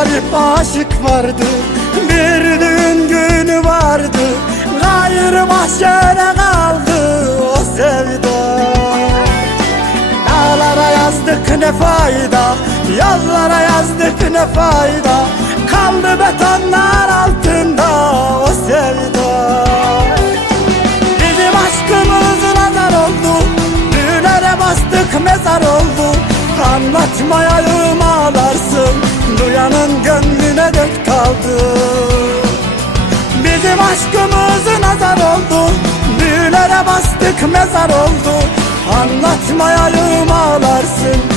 aşık vardı Bir düğün günü vardı Gayrı mahşere kaldı o sevda. Dağlara yazdık ne fayda Yollara yazdık ne fayda Kaldı betonlar altında o sevda. Bizim aşkımız nazar oldu Düğünlere bastık mezar oldu Anlatmayayım ağlarsın Duyanın gönlüne dert kaldı. Bizim aşkımız nazar oldu Düğünlere bastık mezar oldu. Anlatmayayım ağlarsın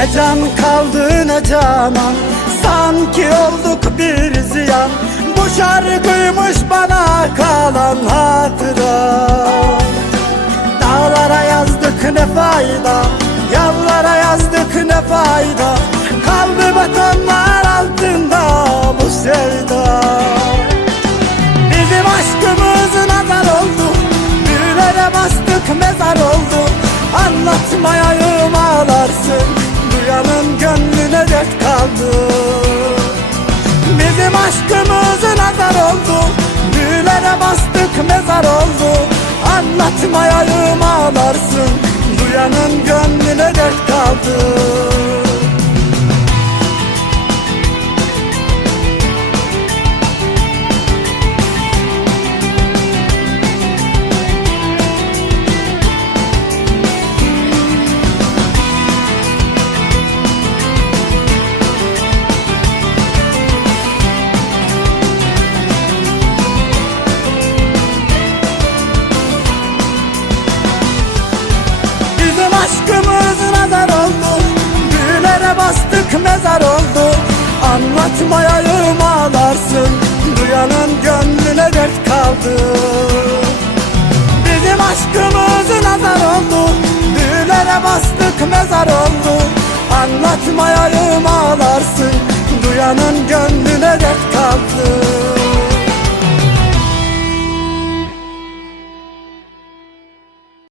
Ne can kaldı ne canan. Sanki olduk bir ziyan. Bu şarkıymış bana kalan hatıra. Dağlara yazdık ne fayda Yallara yazdık ne fayda. Kaldı betonlar altında bu sevda. Bizim aşkımız nazar oldu Düğünlere bastık mezar oldu. Anlatmayayım mezar oldu. Anlatmayayım ağlarsın. Duyanın gönlüne dert kaldı. Bizim aşkımız nazar oldu. Büyülere bastık mezar oldu. Anlatmayayım ağlarsın. Duyanın kaldı